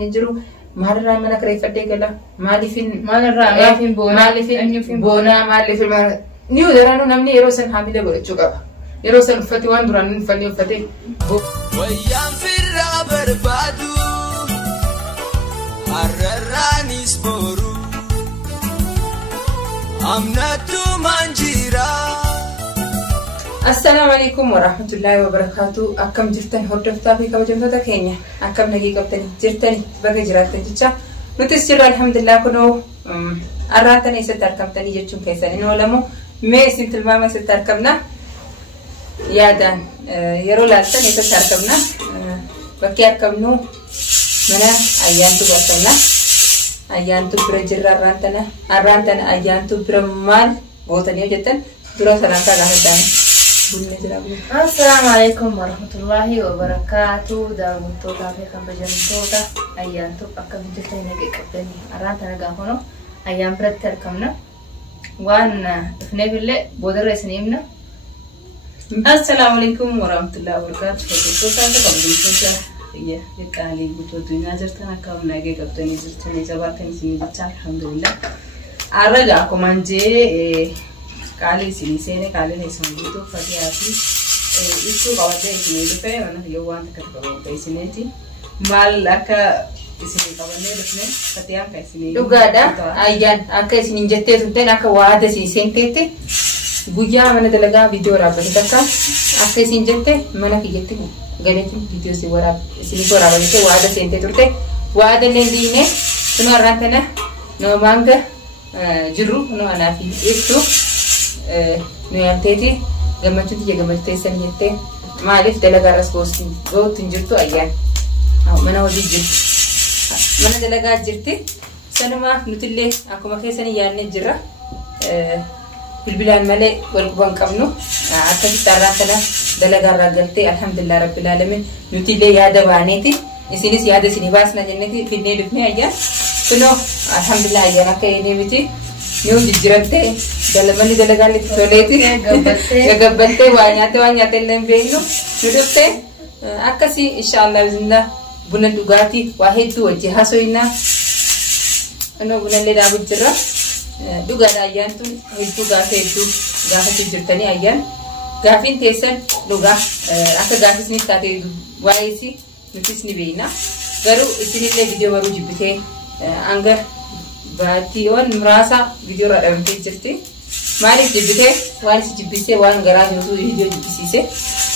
ينجرو مالرا من كريفة ديكلا مالفين مالرا مالفين بونا مالفين نيو درانو نمني يروسن حامله برچوكا يروسن فتوان درانو فنيو فتي ويام في الرابر بادو حرراني سبورو أمنتو منجيرا. السلام عليكم ورحمة الله وبركاته. أكم جرتن هردفتا في كوجمتا كينيا أكم نجي كبتن جرتن بقى جراتن جتشا نتسجل الحمد لله كنو أراتن يستر كبتني جتشون كيسان إنه لمو ما سنت الماما ستر كبنا يادان يرو لالتن يستر كبنا بقى كبنو منا أيام تبصرنا أيام تبرجر أرانتنا أيام تبرمال بوتني جتن درا سلامتا غاهدان. السلام عليكم ورحمة الله وبركاته. دعوتوتا في كم بجنتوتا أيام تو أكمل جتني نجي كبدني أرانتنا غاهونو أيام برتر كمنا وان إفنى بالله بودر رسنيمنا. السلام عليكم ورحمة الله وبركاته. دعوتوتا كم بجنتوتا يا يكالي بتوتو نازرتنا كم نجي كبدني جتني جبارتني سنيجتا الحمد لله. أرجع كمانجي kali sini sini kali nih semua itu variasi itu kalau ada sini itu pe mana hewan terkait kalau sini ti mal aka sini kalau nih deh setiap pe sini juga ada ayan aka sini jette tuh ten aka wada sini sentete guya mana dalaga video raba kita kan aka sini jette mana ki jette gade ti video si wara sini ko raba jette wada sentete tuh te wada lendi ne tuh arantena no manga jiru no anafi itu نياتي جمعتي جمعتي سنيتي ما عرف دلقا رسبوسي جو تنجرتو أيام أو منا ودي جرت منا دلقا جرتي سنما نتلي أكو ما كي سني يعني جرا بالبلاد ملء والقبان كمنو أعتقد ترى كلا دلقا رجلتي الحمد لله رب العالمين نتلي يا دوانيتي إسيني سيادة سنباسنا جنتي في النيل بني أيام كنو الحمد لله أيام كأني بتي نيو جرتي دلمني دلقالي توليتي جابتي وانياتي اللي بينو ندوتي أكاسي إن شاء الله بإذن الله بنا دوغاتي واحد وجهة سوينا أنو بنا اللي دابو جرا دوغادا أيان تو هيدو غافة تجرتني أيان غافين تيسن لغا أكا غافي سنيف تاتي وايسي نتسني بينا غارو إسني اللي فيديو وارو جبتي أنغر باتيون مراسا فيديو رأيتي جرتي مالك جبته وان سجبسه وان غراج وتو فيديو جبسيسه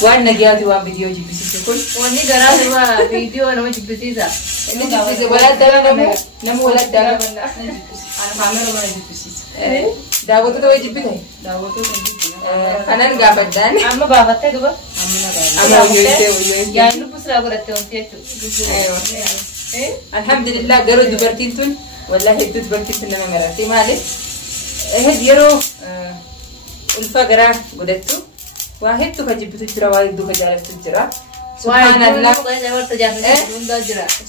وان نجياتي وان فيديو جبسيسه كل واني غراج وان فيديو انا جبسيسه اللي جبسيسه ولا دارا نمو ولا دارا انا فاهمه ولا جبسيسه داوتو تو جبته داوتو انا غابدان اما بابته دبا اما ويويته يعني بسرا غرته انتيتو ايوه الحمد لله غرو دبرتينتون والله هدو دبرتينتون لما مرتي مالك هاد يرو الفقرة قدتو واحد تو كجبتو جرا واحد دو كجالتو جرا سبحان الله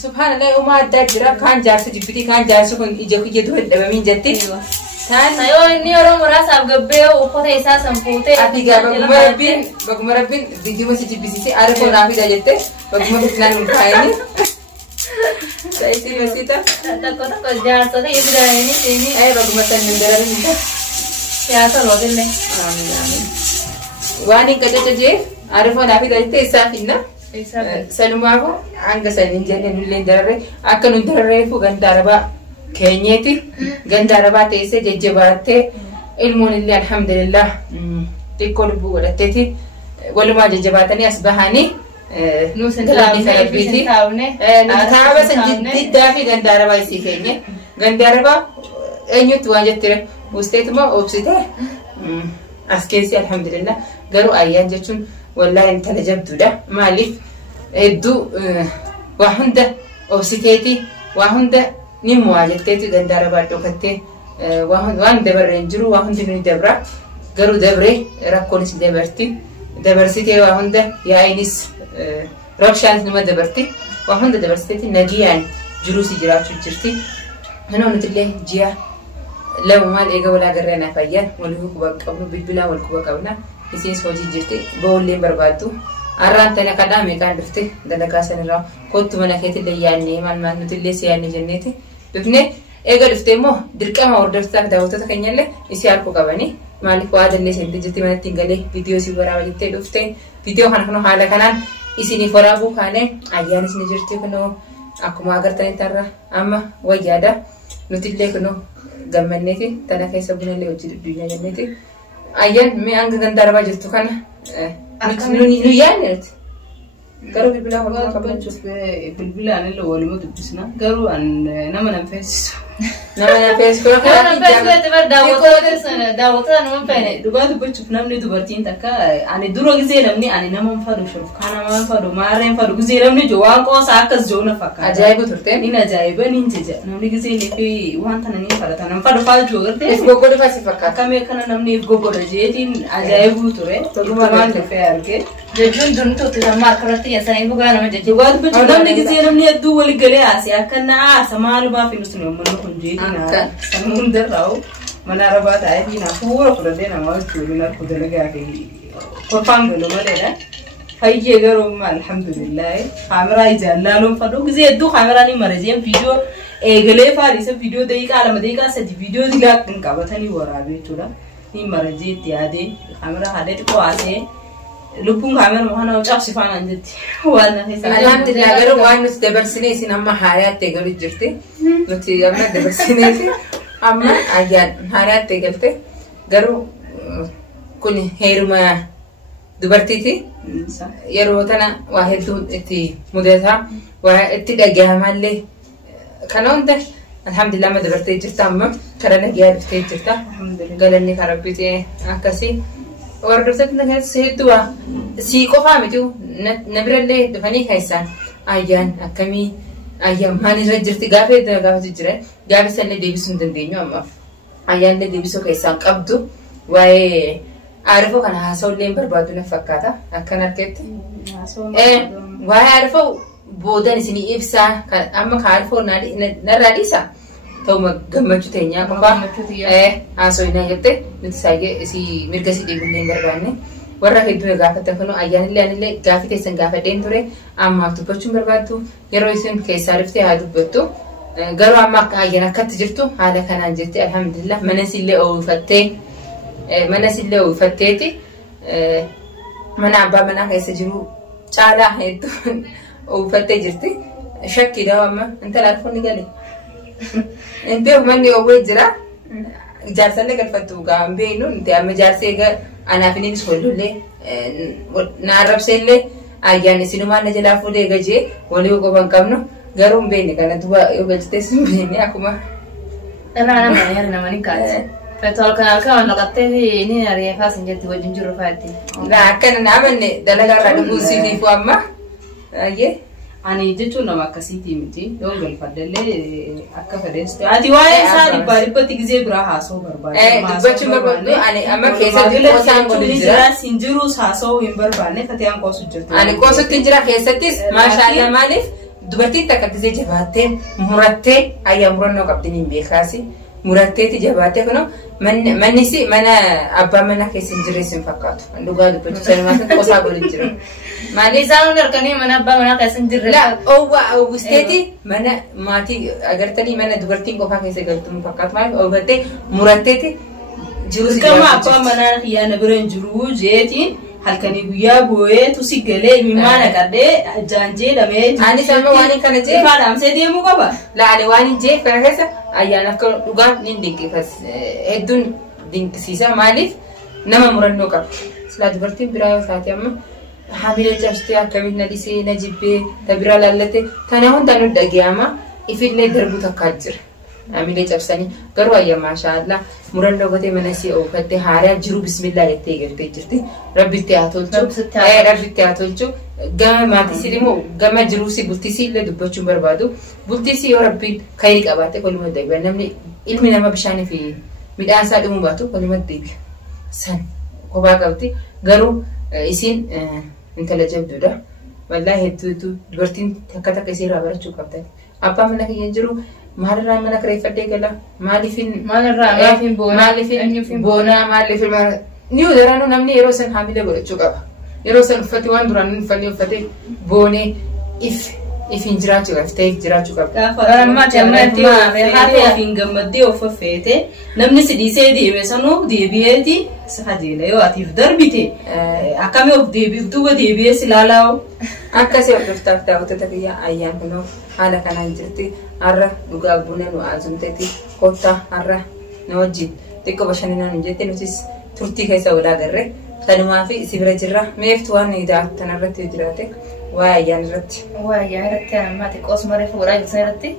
سبحان الله وما أدى جرا كان جالس جبتي كان جالس كون إجاكو جدو هذا بمين جتي كان أيوة إني أروم راس أبغبيه وفوت إساس سمبوته أبي بقمربين فيديو مسج جبتي أعرفه نافي جاجته بقمربين نانوكايني سايسي مسيتا تكوتا كجالس تدا يبدا ini أي بقمرتن ندربين يا سلام آمين واني كذا جي عارفون أبي دايته إسافينا سلماكو عنك سنجنة نولين درة أكن درة فو غنداربا كينيتي غنداربا تيسه ججباته علمون اللي الحمد لله تكون بقولتتي ولا ما ججباتني أصبحاني نوسن نتابع سنجد دافي غنداربا يسيكيني غنداربا أنيو تواجه ترى وستيتما أوبسيته أسكيسي الحمد لله قالوا أيام جتون والله أنت لجبتو ده مالف هدو وهندا أوبسيتي وهندا نمواجهتي غندارة باتو كتة وان دبر رنجرو وهند من دبرة قالوا دبرة راكونس دبرتي وهندا يا إنس ركشان نما دبرتي وهندا دبرتي نجيان جلوسي جراتو جرتي هنا نتلي جيا لو ما لقى ولا قرنا فيا ولا هو كوبا قبنا بالبلا ولا كوبا قبنا يصير سوتي جرتي بقول لي بربادو arraan tana kadhaa meeqaan dhufte dalagaa sanirraa kottu mana keetti illee yaadnee maal nuti illee si yaadne jenneeti dhufne eega dhufte immoo dirqama hordoftoota daawwattoota keenya illee isii harkuu qabanii maaliif waada illee seente jetti manatti hin galee viidiyoo si waraaba jettee dhufte viidiyoo kana kunoo haala kanaan isiniif waraabuu kaanee ayyaan isini jirti kunoo akkuma agartanitti har'a amma wayyaadha nuti illee kunoo gammanneeti tana keessa buna illee hojii addunyaa jenneeti ayyaan mee hanga ganda arbaa jirtu kana nu yaadneeti garuu bilbilaa waluma qabachuuf bilbilaan illee waluma dubbisna garuu nama nan feesisu daawwataa nama feene dhugaa dubbachuuf namni dubartiin takka ani dura gizee namni ani nama fadu shuruf kana nama fadu maarreen fadu gizee namni jo waan qoosa akkas joona fakkaata ajaa'ibu turte ni ajaa'iba ni jeja namni gizee ni fi wanta nani fadata nam fadu fadu jo garte if gogodu fasi fakkaata kame kana namni if gogodu jeetiin ajaa'ibu ture waan dhufee arge jechuun duntuutti nama akkanatti yaasanii bugaa nama jechuudha. Dhugaa dubbachuuf namni gisee namni hedduu walii galee haasee akka naasa maalumaaf hin dhufne uummanni kun jeetiin kan hundarraa'u mana arabaa taa'ee fi fuula fudhatee nama wajjin harku dalagaa fi qofaan galu maleedha. Fayyee garuu alhamdulillah kaameraa ijaan laaluun fadhu gisee hedduu kaameraa ni marajeen viidiyoo eegalee faarisa viidiyoo daqiiqaa 2 daqiiqaa 3 viidiyoo dilaa kan qabatanii waraabee jechuudha. Ni marajee itti yaadee kaameraa haadhee xiqqoo haasee lubbuun kaameraa mohana ucaaf sifaan anjetti waan nafeessa alhamdulillah garuu waan nuti dabarsinee isin amma haaraatti eegalu jirti nuti amma dabarsineeti amma ayyaan haaraatti eegalte garuu kun heeruma dubartiiti yeroo tana waa hedduu itti mudataa waa itti dhagahamallee kana hunda alhamdulillah amma dabartee jirta amma karaa nagaa dhuftee jirta galanni kan rabbitee akkasii wardurtatti nageessu hedduu si qofaa miti nabirallee dhufanii keessaan ayyaan akkamii ayyaan maalirra jirti gaafatu jira gaafisaallee deebisuu hin dandeenyu ammaaf ayyaanillee deebisuu keessaan qabdu waa'ee aarifoo kana haasa'ullee hin barbaadu na fakkaata akkan argetti waa'ee aarifoo boodan isinii ibsaa amma ka aarifoo narraa dhiisa ta'uma gammachuu teenyaa qofaa haasa'inaa jette nuti saayee isii mirga si dhiibullee hin barbaanne warra hedduu gaafatan kunoo ayyaanillee anillee gaafii keessan gaafadheen ture ammaaf dubbachuu hin barbaaddu yeroo isin keessaa riftee haa dubbattu garuu amma akka ayyaan akkatti jirtu haala kanaan jettee alhamdulillah manasillee oolfatteeti mana abbaa manaa keessa jiru caalaa hedduu oolfattee jirti shakkiidha amma intala arfoonni galee Ente manni owwe jira jaarsalle galfattu gaambeenu nti amma jaarsee anaafininis hollolle naarrabseelle ayyaan isinumaan na jalaa fuudhee gajee walii qoban qabnu garuu hin beekne kana duba yoo galchitees hin beekne akkuma nama namani kaati fetol kanal kan laqattee ni ariifas hin jetti wajjin jiru faatti akkana naamanne dalagaa irraa dhuguu sifiifu amma ayyee ani jechuun nama akkasiitii miti yoo galfadhallee akka fedheessu ati waa'ee isaa dhibbatti gisee biraa haasoo barbaade dubbachuu barbaaddu ani amma keessatti qoosaan godhu jira sin jiru haasoo hin barbaanne fatiyaan qoosu jirtu ani qoosutti jira keessattis maashaallah maaliif dubartiin takka gisee jabaattee murattee ayyaa murannoo qabdin hin beekaasi muratteeti jabaattee kunoo mannisi mana abbaa manaa keessa hin jirreessin fakkaatu dhugaa dubbachuu sanumaatti qoosaa godhu jira Isaan harkanii mana abbaa manaa keessa hin jirre. Usteeti mana maatii agartanii mana dubartiin qofaa keessa galtu fakkaatu maaliif oolfattee muratteeti jiru si kama abbaa manaa yaana bira hin jiru jeetiin halkanii guyyaa boo'ee tusi galee mimaan aqadee jaanjee dhamee ani sama waan kana jee faadhaamsee deemuu qaba laale waan jee kana keessa ayyaana akka dhugaa nin dinqifas hedduun dinqisiisa maaliif nama murannoo qabdi silaa dubartiin biraa yoo taate amma hamila cabsitee akkamitti na dhisee na jibbee tabira laallate kana hunda nu dhaga'ama ifillee darbuu takkaa jira hamila cabsanii garuu ayya maashaallah murannoo gotee mana si oofattee haaraa jiru bismillah jettee galtee jirti rabbitti haa tolchu gama maatii si immoo gama jiru si bultii illee dubbachuun barbaadu bultii si yoo rabbiin kayrii qabaatte koluma deebi'a namni ilmi nama bishaanii fi midhaan isaa dhumuu baatu koluma deebi'a san kophaa qabdi garuu isin intala jabduudha wallahi hedduutu dubartiin takka isii irraa barachuu qabdan abbaa mana kiyya jiru maalirraa mana kireeffadhee gala maaliifin boonaa maaliifin ni udaranuu namni yeroo san haamila godhachuu qaba يروسن فتي وان دران فني فتي بوني if injiraatu qaftee jiraachuu qabda. Amma tamatti haati afin gammadee of feete namni sidisee deeme sanuu deebi'eeti sahajeela yoo atiif darbite akkami of deebiif duuba deebi'ee silaalaa akkasii hordoftaaf daawwattoota kiyya ayyaan kunoo haala kanaan jirti har'a dhugaa buna nu aazumteeti kottaa har'a na wajjin xiqqoo bashannanaan jette nutis turtii keessa walaa garre sanumaa fi si bira jirra meeftu waan idaatan irratti jiraate ويا نرت ما تقص مرة فورا يصيرتي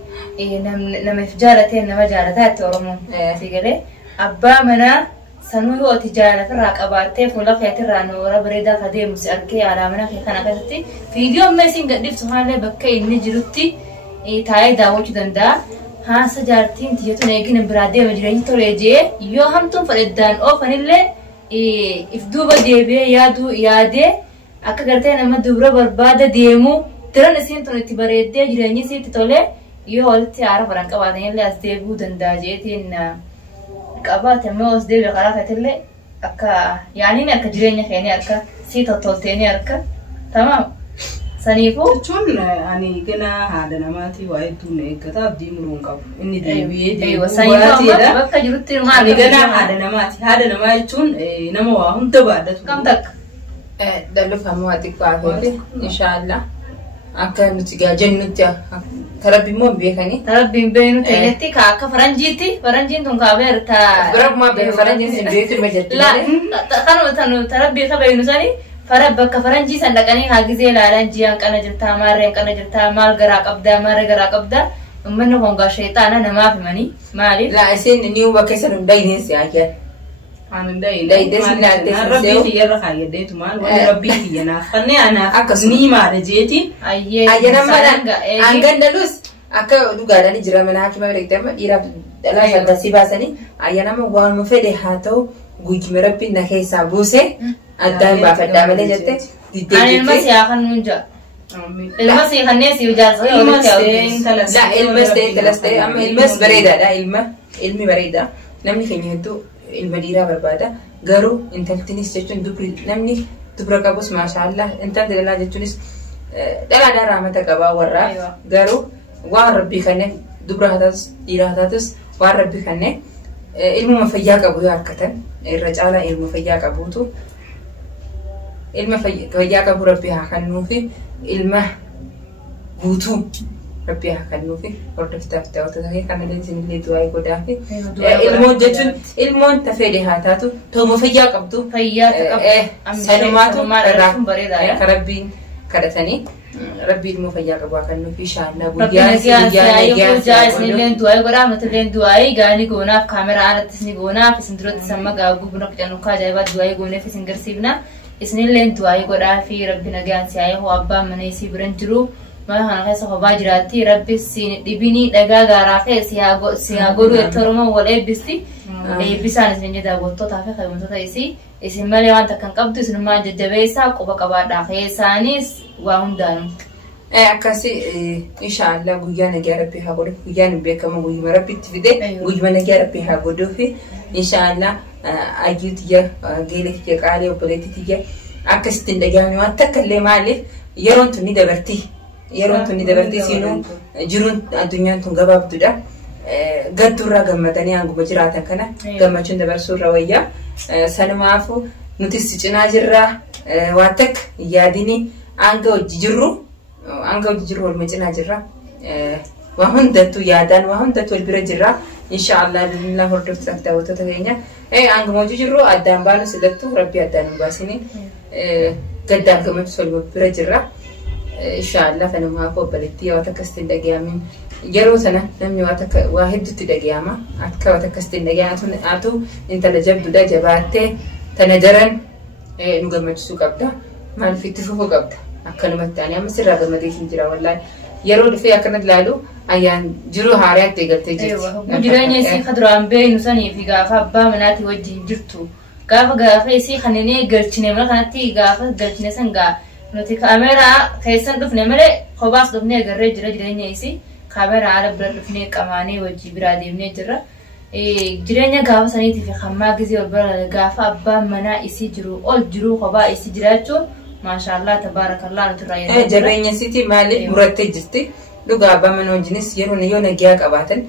نما فجالتين نما جالتها تورمو تيجي أبا منا سنوي وتجارة الرقابات فولا فيات الرانورة بريدة خديم مسألكي على منا في خنا كذتي فيديو ما يصير قديم سبحانه بكي إني جرتي تاي داوش دندا ها سجارتين تيجي نيجي برادة مجرين توريجي يو هم تون فردان أو فنيلة إفدو بديبي يادي akka gartee nama dubra barbaada deemu tiran isin tun itti bareeddee jireenyi isiitti tole yoo walitti haara faran qabaatan illee as deebi'uu danda'a jeetiin qabaate immoo as deebi'e karaa feetillee akka yaaniin akka jireenya keenya akka sii tottolteenii akka tamaam saniifuu jechuun ani gana haadha namaatii waa hedduun eeggata abdii muruun qabu inni deebi'ee bakka jirutti ani gana haadha namaa jechuun nama waa hunda baadhatu kam takka دلو فهموا أتقبل إن شاء الله أكن نتيجة جنة تربي مو بيخني تربي بينو تيجي كفرنجيتي فرنجين تون كابير تا برب ما بفرنجين سبيت المجد لا كانوا تربي كبينو سني فرب كفرنجي سندكني هاجزي لالنجي أن كنا جبتها مارين كنا جبتها مال جراك أبدا مار جراك أبدا منو هونغا شيطان أنا ما في مني مالي لا أسين نيو بكسر مدينين سياكير أنا داي ربي في يرخا يديت مال وأنا ربي في أنا خلني أنا أكسني ما رجيتي أينا ما أنغن دلوس أكا دوغادا نجرا من حكي ما بريكتم إيرا دلا يدسي باسني أينا ما وان مفيد هاتو غوج مربي نخي سابوسه أدان بافدا ملي جت أنا المسي أخن منجا المسي خنيسي وجالس لا المس أما المس بريدة لا علمي بريدة نمني خنيتو المديرة بربادة قالوا أنت تنس تجون نمني دبر كابوس ما شاء الله أنت دلنا جتونس دلنا دارا متى كبا ورا قالوا واربي خنّه دبر هذاس ديرا هذاس واربي خنّه علم مفيا كابو ياركتن الرجال علم مفيا كابوتو علم مفيا كابو ربي هخنّو في علم بوتو ربي هكذا في أردف تفتح وتذكر كان لازم اللي دواي قدامي المون جتون المون تفيدي هاتاتو توم فيا قبضو فيا سلاماتو كربين كرتني ربي المفيا قبوا كانوا في شأن بوديا جايز نلين دواي قدام مثلين دواي جاني قونا في كاميرا على تسني قونا في سندرو تسمى قابو بنوك جانو كاجايبات دواي قونا في سنجر سيبنا إسنين دواي قدام في ربنا جان سياي هو أبا مني سيبرنجرو ما هنا هسه هو باجراتي ربي سين دبيني دجاجة راكي سياغورو يترمى ولا بيستي بيسان سنجي دا قطة تافه خيمة تايسي اسم مالي وانت كان قبض اسم ما جدبيسا قبا قبا داخل سانيس وهم دانو كاسي إن شاء الله ويانا جربي هقوله ويانا بيكما ويا ربي تفيده ويانا جربي هقوله في إن شاء الله أجيت يا جيلك يا كاري وبلتي تيجي أكستين دجاجة وانت كلم عليه يرون تني دبرتي يرون توني دبرتي سينو جرون الدنيا تنقبض بدا قدورا قمتني عنكم بجراتك كنا قمتشون دبرسور رويا سلام عفو نتيجة جرا واتك ياديني عنكو جرو المجنا جرا وهن دتو يادان وهن دتو البرجرا إن شاء الله بإذن الله هردت سكتا وتتغينا عنكم موجو جرو أدام بالو سدتو ربي أدام باسيني قدام كم بسول برجرا إن شاء الله فنما فوق بلتي واتكستين دقيامين جروتنا نمني واحد تدقياما أتكا واتكستين دقيامتون أتو إنت لجبد دا جباتي تندرن نقمت سوق أبدا ما في تفوق أبدا أكلمة الثانية مسيرة قمدي سنجرا والله يرود في أكنت لالو أيان جرو هاريات تيجي أيوة وجراني سي خضران بين نساني في قافة با مناتي وجه جرتو قافة سي خنيني قرشني ملكنتي قافة قرشني سنقا نوتي كاميرا كيسن دفني ملء خباص دفني جرّي جرّي يسي كاميرا على بلد دفني كماني وجي برادي مني جرّا جرّي قافة سنيتي في خما جزي والبرا قافة أبا منا يسي جرو أول جرو خبا يسي جراتون ما شاء الله تبارك الله نتراي جرين سيتي مالي مرتب جستي لقى أبا من وجنس يرون يونا جاك أباتن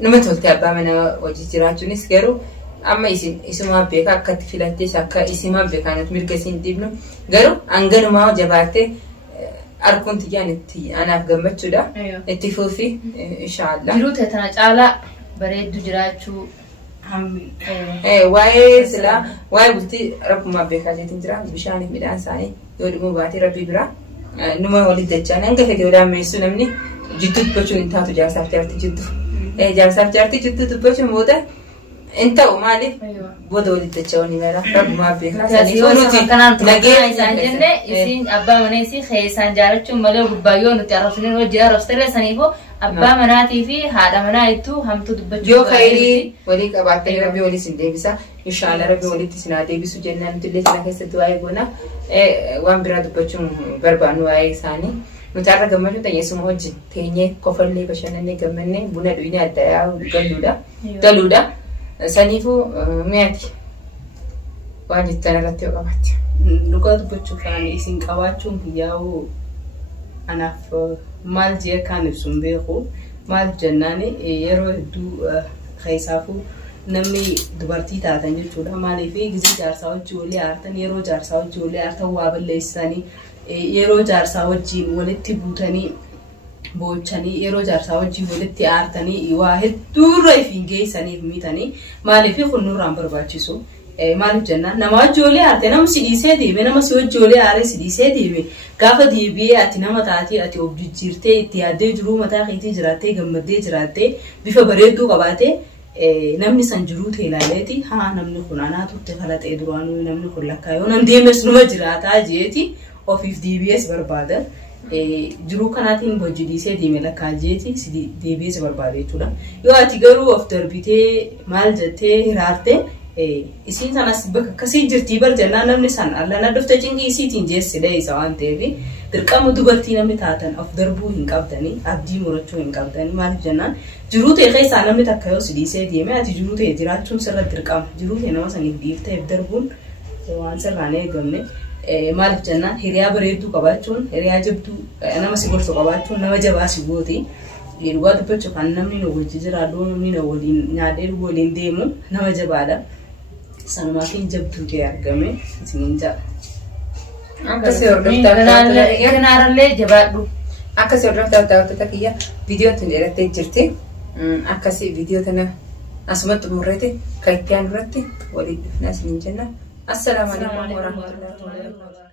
نمت قلت أبا من وجيرات جنس كيرو أما اسمها بيكا كتفيلاتي سكا اسمها بيكا نتمر كسين تبنو قالوا أنجنوا ما جبارتي أركون تجاني أنا أفهمت شو اتفوفي إن شاء الله جروت هتناج على بريد جرات شو واي سلا واي قلتي رب ما بيكا جيتين ترى بشاني ميدان ساني يقول مو باتي ربي برا نما ولد الجاني أنك في دولا ميسون مني جدود بتشون انتهى تجار سافرتي جدو جار سافرتي جدو تبتشون مودا انت ومالي بودو ولد الجاني مالا رب ما بيكا نجي سانجنة يسين أبا منيسي خيسان جارتشو ملو ببايو نتعرفين وجه رستله سنيفو أبا مناتي في هذا منايتو هم تدبج جو خيري وليك أبعتني ربي ولي سنديبسا إن شاء الله ربي ولي تسنا ديبسو جنة نتلي سنا كيس دواي بونا وان برا دبجون بربانو أي ساني نتعرف كمان تيجي موجي تيجي كفر لي بشانني كمان بونا دويني أدايا قلودا سنيفو مياتي واجد تنرتي وقبت لقد بتشوفاني إسين كواتشون هياو أنا في مال جيه كان بسنبيخو مال جناني يرو دو خيسافو نمي دبرتي تاتنجي چودا مالي في جزي جارساو جولي آرتن يرو جارساو جولي آرتن وابل ليساني يرو جارساو جي ولتي بوتاني بوچاني يرو جارساو جي ولتي آرتني واحد دور ريفين جيساني بميتاني مالي في خلنو رامبر باچيسو مال جنة نما جولي آرتي نما سيديسي ديبي نما سيو جولي آري سيديسي ديبي كافة ديبي أتي نما تاتي أتي وبجيرتي اتيادي جرو متا خيتي جراتي غمدي جراتي بيفا بريدو قباتي نمني سنجرو تيلاليتي ها نمني خنانا توتي خلط ادروانو نمني خلقايو نم ديمس نما جراتا جيتي او 5 DBS بربادا جرو كاناتين بوجديسي ديمي لكا جيتي سيدي DBS بربادي چولا يو أتي غرو افتر بيتي مال جتي هرارتي isin sanas kasi jirti bar janna namni san alla na dufta jingi isitin jessile isawan tevi dirqamu dubarti namni taatan of darbu hin qabdani abdi murachu hin qabdani mal janna jurute khaysa namni takkayo sidise diime ati jurute jirachun sirra dirqam jurute nama sanif diifta ef darbun wan sirrane gamne mal janna hiriya bareedu qabachun hiriya jabdu nama sigorto qabachun nama jaba sigoti yerwa dupacho kan namni no gochi jira do namni no wolin nyaade wolin demu nama jabada سنواتين جبتو كي أرقامي سنينجا أكسي ورقفتها اللي جبادو أكسي ورقفتها تتكيا فيديو تنيرتي جرتي أكسي فيديو تنا أسمت مرتي كي كان رتي وليد ناس من جنة السلام عليكم ورحمة الله وبركاته